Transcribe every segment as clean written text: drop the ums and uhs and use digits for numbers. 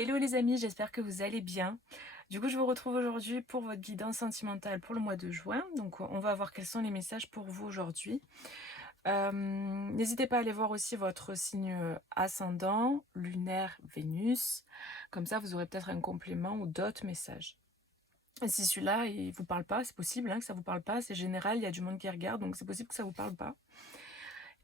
Hello les amis, j'espère que vous allez bien. Du coup, je vous retrouve aujourd'hui pour votre guidance sentimentale pour le mois de juin. Donc, on va voir quels sont les messages pour vous aujourd'hui. N'hésitez pas à aller voir aussi votre signe ascendant, lunaire, Vénus. Comme ça, vous aurez peut-être un complément ou d'autres messages. Et si celui-là, il vous parle pas, c'est possible que ça vous parle pas. C'est général, il y a du monde qui regarde, donc c'est possible que ça vous parle pas.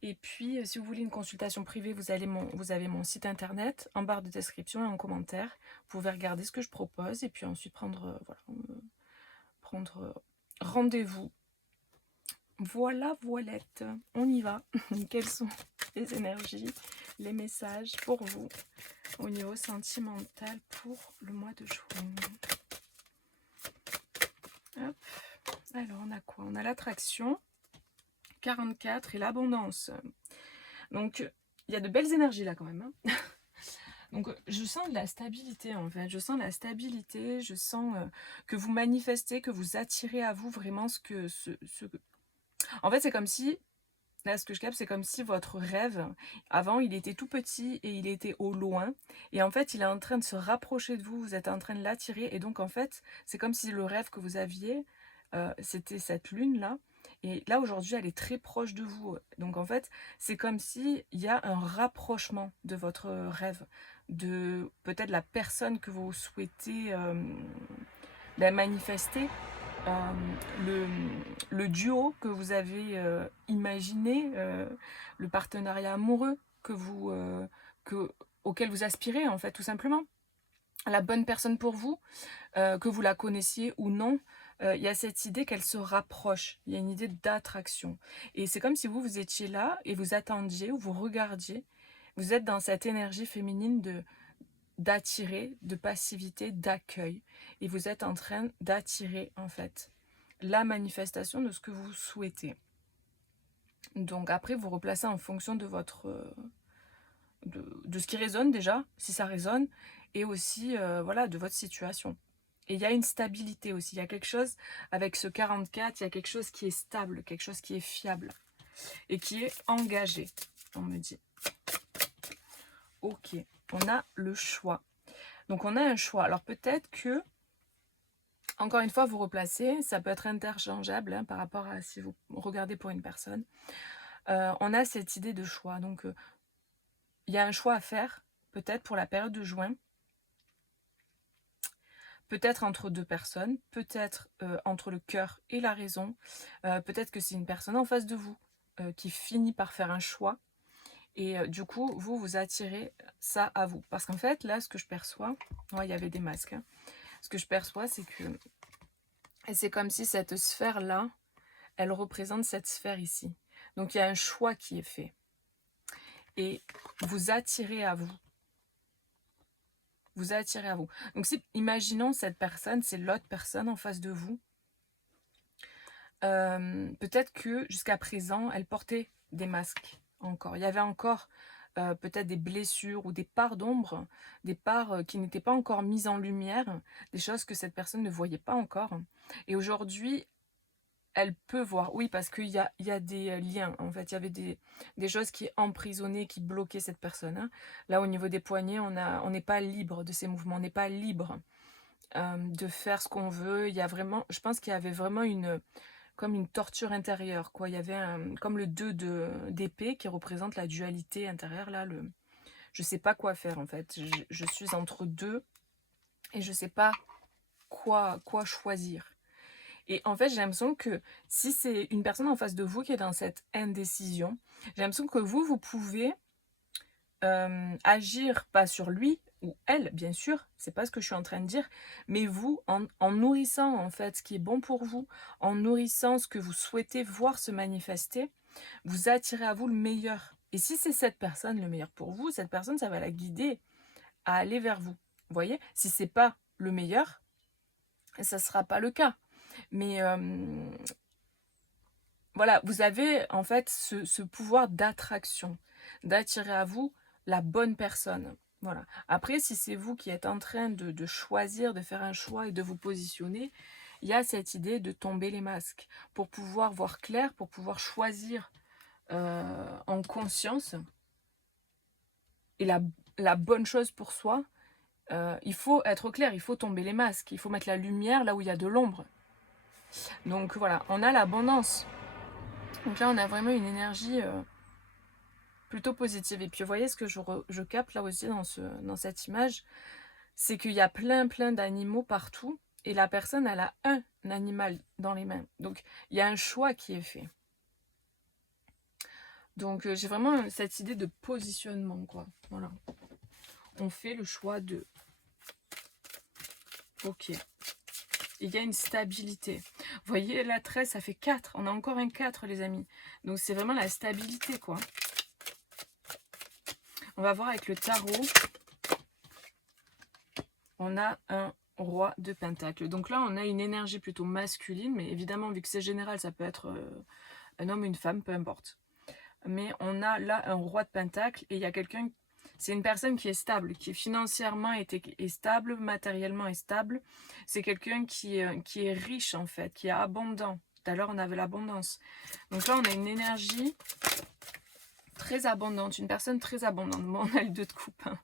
Et puis, si vous voulez une consultation privée, vous avez mon site internet en barre de description et en commentaire. Vous pouvez regarder ce que je propose et puis ensuite prendre rendez-vous. Voilà, voilette. On y va. Quelles sont les énergies, les messages pour vous au niveau sentimental pour le mois de juin? Hop. Alors, on a quoi? On a l'attraction, 44 et l'abondance. Donc, il y a de belles énergies là quand même. Donc, je sens de la stabilité en fait. Je sens la stabilité, je sens que vous manifestez, que vous attirez à vous vraiment ce que... En fait, c'est comme si, là, ce que je capte, c'est comme si votre rêve, avant, il était tout petit et il était au loin. Et en fait, il est en train de se rapprocher de vous, vous êtes en train de l'attirer. Et donc, en fait, c'est comme si le rêve que vous aviez, c'était cette lune-là. Et là, aujourd'hui, elle est très proche de vous. Donc, en fait, c'est comme s'il y a un rapprochement de votre rêve, de peut-être la personne que vous souhaitez manifester, le, le duo que vous avez imaginé, le partenariat amoureux que, auquel vous aspirez, en fait, tout simplement. La bonne personne pour vous, que vous la connaissiez ou non, il y a cette idée qu'elle se rapproche. Il y a une idée d'attraction. Et c'est comme si vous étiez là et vous attendiez ou vous regardiez. Vous êtes dans cette énergie féminine d'attirer, de passivité, d'accueil. Et vous êtes en train d'attirer, en fait, la manifestation de ce que vous souhaitez. Donc après, vous replacez en fonction de votre... de ce qui résonne déjà, si ça résonne, et aussi voilà, de votre situation. Et il y a une stabilité aussi, il y a quelque chose, avec ce 44, il y a quelque chose qui est stable, quelque chose qui est fiable, et qui est engagé, on me dit. Ok, on a le choix. Donc on a un choix. Alors peut-être que, encore une fois, vous replacez, ça peut être interchangeable par rapport à si vous regardez pour une personne. On a cette idée de choix. Donc il y a un choix à faire, peut-être pour la période de juin, peut-être entre deux personnes, peut-être entre le cœur et la raison, peut-être que c'est une personne en face de vous qui finit par faire un choix, et du coup, vous attirez ça à vous. Parce qu'en fait, là, ce que je perçois, il y avait des masques, ce que je perçois, c'est que c'est comme si cette sphère-là, elle représente cette sphère ici. Donc, il y a un choix qui est fait. Et vous attirez à vous. Vous attirez à vous. Donc, si, imaginons cette personne, c'est l'autre personne en face de vous. Peut-être que jusqu'à présent, elle portait des masques encore. Il y avait encore peut-être des blessures ou des parts d'ombre, des parts qui n'étaient pas encore mises en lumière, des choses que cette personne ne voyait pas encore. Et aujourd'hui, elle peut voir, oui, parce qu'il y a des liens, en fait, il y avait des choses qui emprisonnaient, qui bloquaient cette personne. Là, au niveau des poignets, on n'est pas libre de ces mouvements, on n'est pas libre de faire ce qu'on veut. Il y a vraiment, je pense qu'il y avait vraiment comme une torture intérieure, quoi. Il y avait comme le 2 d'épée qui représente la dualité intérieure, là, je sais pas quoi faire, en fait. Je suis entre deux et je sais pas quoi choisir. Et en fait, j'ai l'impression que si c'est une personne en face de vous qui est dans cette indécision, j'ai l'impression que vous pouvez agir pas sur lui ou elle, bien sûr, c'est pas ce que je suis en train de dire, mais vous, en nourrissant en fait ce qui est bon pour vous, en nourrissant ce que vous souhaitez voir se manifester, vous attirez à vous le meilleur. Et si c'est cette personne le meilleur pour vous, cette personne, ça va la guider à aller vers vous. Vous voyez, si c'est pas le meilleur, ça sera pas le cas. Mais voilà, vous avez en fait ce pouvoir d'attraction, d'attirer à vous la bonne personne. Voilà. Après, si c'est vous qui êtes en train de choisir, de faire un choix et de vous positionner, il y a cette idée de tomber les masques pour pouvoir voir clair, pour pouvoir choisir en conscience et la bonne chose pour soi Il faut être au clair, il faut tomber les masques, il faut mettre la lumière là où il y a de l'ombre. Donc voilà, on a l'abondance. Donc là, on a vraiment une énergie plutôt positive. Et puis, vous voyez ce que je capte là aussi dans cette image, c'est qu'il y a plein d'animaux partout. Et la personne, elle a un animal dans les mains. Donc, il y a un choix qui est fait. Donc, j'ai vraiment cette idée de positionnement, quoi. Voilà. On fait le choix de... Ok. Il y a une stabilité. Vous voyez, la 13, ça fait 4. On a encore un 4, les amis. Donc, c'est vraiment la stabilité, quoi. On va voir avec le tarot. On a un roi de pentacle. Donc là, on a une énergie plutôt masculine. Mais évidemment, vu que c'est général, ça peut être un homme, une femme, peu importe. Mais on a là un roi de pentacle. Et il y a quelqu'un... C'est une personne qui est stable, qui financièrement est stable, matériellement est stable. C'est quelqu'un qui est riche en fait, qui est abondant. Tout à l'heure, on avait l'abondance. Donc là, on a une énergie très abondante, une personne très abondante. Bon, on a le 2 de coupe. Hein.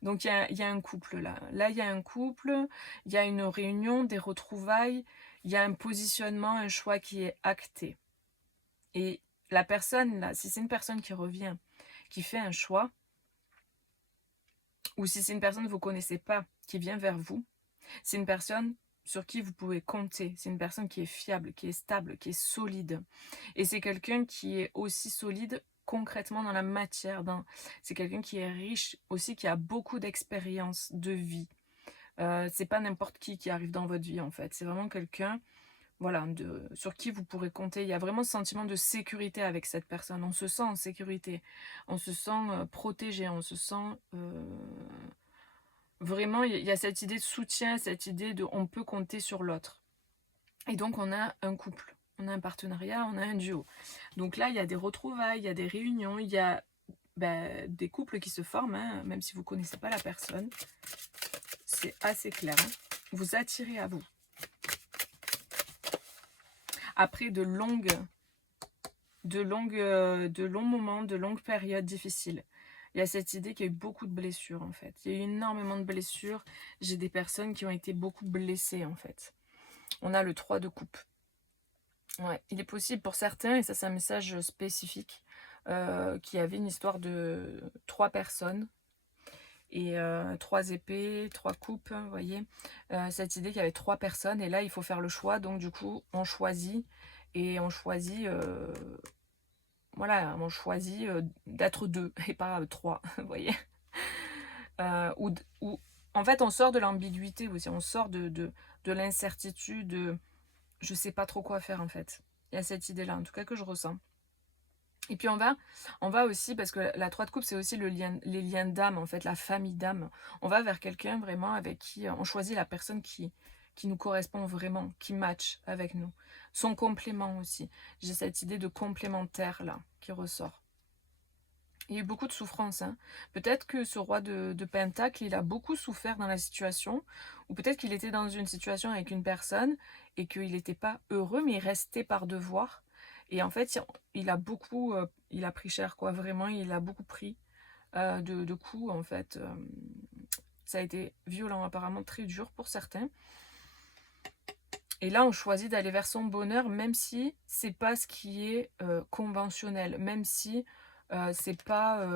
Donc, il y a un couple là. Là, il y a un couple, il y a une réunion, des retrouvailles, il y a un positionnement, un choix qui est acté. Et la personne là, si c'est une personne qui revient, qui fait un choix, ou si c'est une personne que vous ne connaissez pas, qui vient vers vous, c'est une personne sur qui vous pouvez compter. C'est une personne qui est fiable, qui est stable, qui est solide. Et c'est quelqu'un qui est aussi solide concrètement dans la matière. C'est quelqu'un qui est riche aussi, qui a beaucoup d'expérience de vie. C'est pas n'importe qui arrive dans votre vie en fait. C'est vraiment quelqu'un voilà, sur qui vous pourrez compter. Il y a vraiment ce sentiment de sécurité avec cette personne. On se sent en sécurité. On se sent protégé. On se sent... Vraiment, il y a cette idée de soutien, cette idée de on peut compter sur l'autre. Et donc, on a un couple, on a un partenariat, on a un duo. Donc là, il y a des retrouvailles, il y a des réunions, il y a des couples qui se forment, hein, même si vous ne connaissez pas la personne. C'est assez clair. Hein. Vous attirez à vous. Après de longs moments, de longues périodes difficiles. Il y a cette idée qu'il y a eu beaucoup de blessures en fait. Il y a eu énormément de blessures. J'ai des personnes qui ont été beaucoup blessées en fait. On a le 3 de coupe. Ouais, il est possible pour certains, et ça c'est un message spécifique, qu'il y avait une histoire de 3 personnes et 3 épées, 3 coupes, vous voyez. Cette idée qu'il y avait 3 personnes et là il faut faire le choix, donc du coup on choisit et on choisit... voilà, on choisit d'être 2 et pas 3, vous voyez. Ou en fait, on sort de l'ambiguïté aussi, on sort de l'incertitude, je sais pas trop quoi faire en fait. Il y a cette idée-là, en tout cas que je ressens. Et puis on va aussi, parce que la 3 de coupe, c'est aussi les liens d'âme, en fait, la famille d'âme. On va vers quelqu'un vraiment avec qui on choisit la personne qui nous correspond vraiment, qui match avec nous. Son complément aussi. J'ai cette idée de complémentaire là, qui ressort. Il y a eu beaucoup de souffrance. Hein. Peut-être que ce roi de Pentacle, il a beaucoup souffert dans la situation, ou peut-être qu'il était dans une situation avec une personne et qu'il n'était pas heureux, mais il restait par devoir. Et en fait, il a beaucoup, il a pris cher, quoi. Vraiment, il a beaucoup pris de coups, en fait. Ça a été violent, apparemment très dur pour certains. Et là, on choisit d'aller vers son bonheur, même si c'est pas ce qui est conventionnel, même si c'est pas...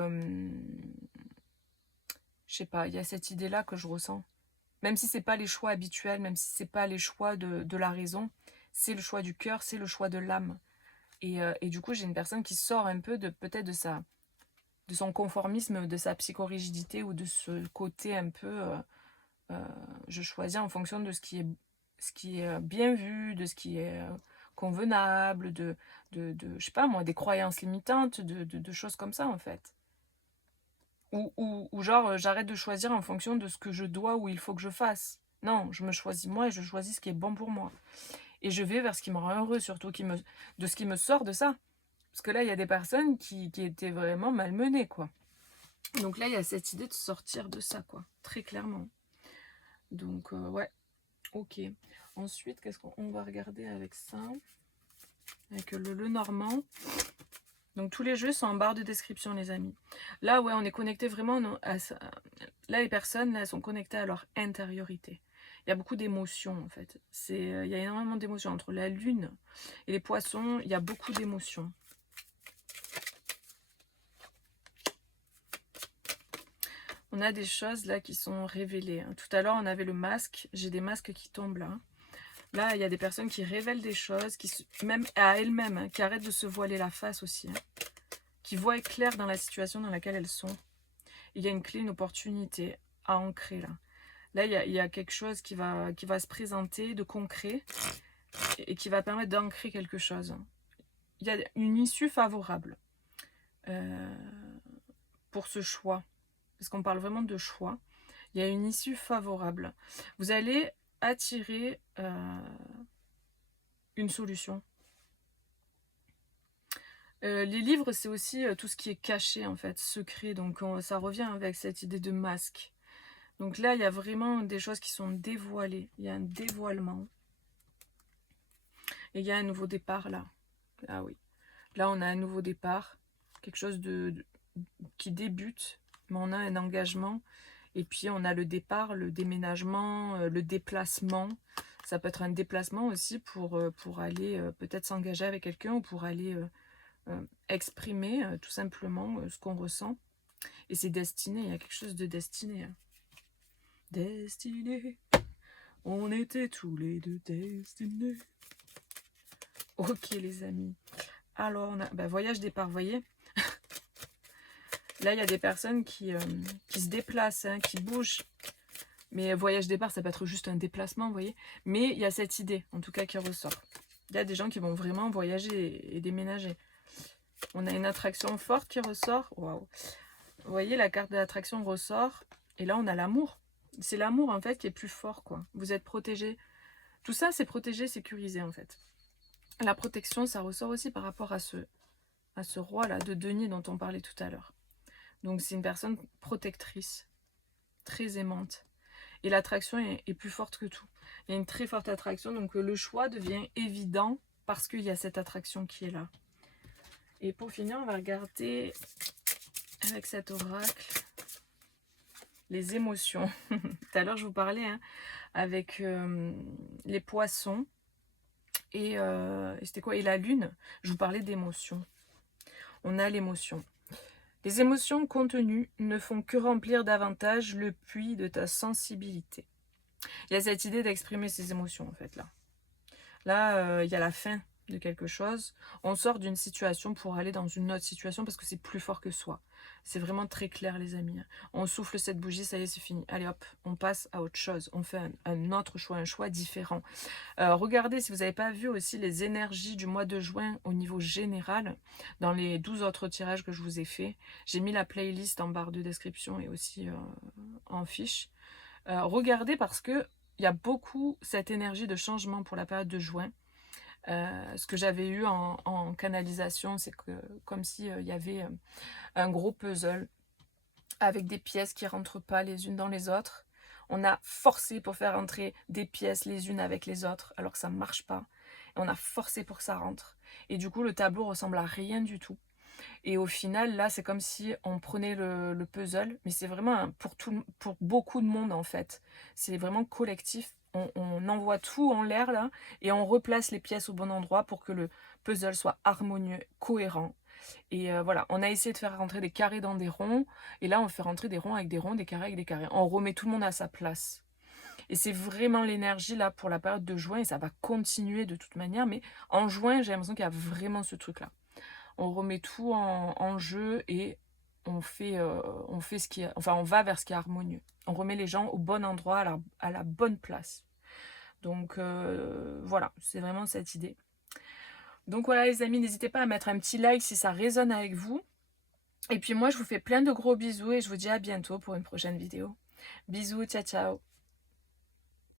je sais pas, il y a cette idée-là que je ressens. Même si c'est pas les choix habituels, même si c'est pas les choix de la raison, c'est le choix du cœur, c'est le choix de l'âme. Et du coup, j'ai une personne qui sort un peu peut-être de son conformisme, de sa psychorigidité ou de ce côté un peu... je choisis en fonction de ce qui est bien vu, de ce qui est convenable, je sais pas moi, des croyances limitantes, de choses comme ça en fait. Ou genre, j'arrête de choisir en fonction de ce que je dois ou il faut que je fasse. Non, je me choisis moi et je choisis ce qui est bon pour moi. Et je vais vers ce qui me rend heureux, surtout de ce qui me sort de ça. Parce que là, il y a des personnes qui étaient vraiment malmenées, quoi. Donc là, il y a cette idée de sortir de ça, quoi. Très clairement. Donc, ouais. Ok. Ensuite, qu'est-ce qu'on va regarder avec ça? Avec le Normand. Donc tous les jeux sont en barre de description, les amis. Là, ouais, on est connecté vraiment à ça. Là, les personnes, là, elles sont connectées à leur intériorité. Il y a beaucoup d'émotions, en fait. Il y a énormément d'émotions. Entre la lune et les poissons, il y a beaucoup d'émotions. On a des choses, là, qui sont révélées. Tout à l'heure, on avait le masque. J'ai des masques qui tombent, là. Là, il y a des personnes qui révèlent des choses, même à elles-mêmes, hein, qui arrêtent de se voiler la face aussi, hein, qui voient clair dans la situation dans laquelle elles sont. Il y a une clé, une opportunité à ancrer là. Là, il y a quelque chose qui va se présenter de concret et qui va permettre d'ancrer quelque chose. Il y a une issue favorable pour ce choix, parce qu'on parle vraiment de choix. Il y a une issue favorable. Vous allez attirer une solution. Les livres, c'est aussi tout ce qui est caché, en fait, secret. Donc, ça revient avec cette idée de masque. Donc là, il y a vraiment des choses qui sont dévoilées. Il y a un dévoilement. Et il y a un nouveau départ, là. Ah oui. Là, on a un nouveau départ. Quelque chose qui débute. Mais on a un engagement. Et puis, on a le départ, le déménagement, le déplacement. Ça peut être un déplacement aussi pour aller peut-être s'engager avec quelqu'un ou pour aller exprimer tout simplement ce qu'on ressent. Et c'est destiné, il y a quelque chose de destiné. Hein. Destiné, on était tous les deux destinés. Ok les amis. Alors, on a voyage départ, vous voyez. Là, il y a des personnes qui se déplacent, hein, qui bougent. Mais voyage départ, ça peut être juste un déplacement, vous voyez. Mais il y a cette idée, en tout cas, qui ressort. Il y a des gens qui vont vraiment voyager et déménager. On a une attraction forte qui ressort. Waouh. Vous voyez, la carte de l'attraction ressort. Et là, on a l'amour. C'est l'amour, en fait, qui est plus fort, quoi. Vous êtes protégé. Tout ça, c'est protégé, sécurisé, en fait. La protection, ça ressort aussi par rapport à ce roi-là de denier dont on parlait tout à l'heure. Donc, c'est une personne protectrice, très aimante. Et l'attraction est plus forte que tout. Il y a une très forte attraction, donc le choix devient évident parce qu'il y a cette attraction qui est là. Et pour finir, on va regarder avec cet oracle les émotions. Tout à l'heure, je vous parlais hein, avec les poissons et c'était quoi? Et la lune, je vous parlais d'émotions. On a l'émotion. Les émotions contenues ne font que remplir davantage le puits de ta sensibilité. Il y a cette idée d'exprimer ses émotions en fait là. Là, il y a la fin de quelque chose. On sort d'une situation pour aller dans une autre situation parce que c'est plus fort que soi. C'est vraiment très clair les amis. On souffle cette bougie, ça y est, c'est fini. Allez hop, on passe à autre chose. On fait un autre choix, un choix différent. Regardez si vous n'avez pas vu aussi les énergies du mois de juin au niveau général. Dans les 12 autres tirages que je vous ai fait. J'ai mis la playlist en barre de description et aussi en fiche. Regardez parce que il y a beaucoup cette énergie de changement pour la période de juin. Ce que j'avais eu en canalisation, c'est que comme si il y avait un gros puzzle avec des pièces qui ne rentrent pas les unes dans les autres. On a forcé pour faire rentrer des pièces les unes avec les autres, alors que ça ne marche pas. Et on a forcé pour que ça rentre. Et du coup, le tableau ressemble à rien du tout. Et au final, là, c'est comme si on prenait le puzzle, mais c'est vraiment pour beaucoup de monde, en fait. C'est vraiment collectif. On envoie tout en l'air, là, et on replace les pièces au bon endroit pour que le puzzle soit harmonieux, cohérent. Et voilà, on a essayé de faire rentrer des carrés dans des ronds, et là, on fait rentrer des ronds avec des ronds, des carrés avec des carrés. On remet tout le monde à sa place. Et c'est vraiment l'énergie, là, pour la période de juin, et ça va continuer de toute manière, mais en juin, j'ai l'impression qu'il y a vraiment ce truc-là. On remet tout en jeu et on fait ce qui est, enfin on va vers ce qui est harmonieux. On remet les gens au bon endroit, à la bonne place. Donc voilà, c'est vraiment cette idée. Donc voilà les amis, n'hésitez pas à mettre un petit like si ça résonne avec vous. Et puis moi je vous fais plein de gros bisous et je vous dis à bientôt pour une prochaine vidéo. Bisous, ciao ciao.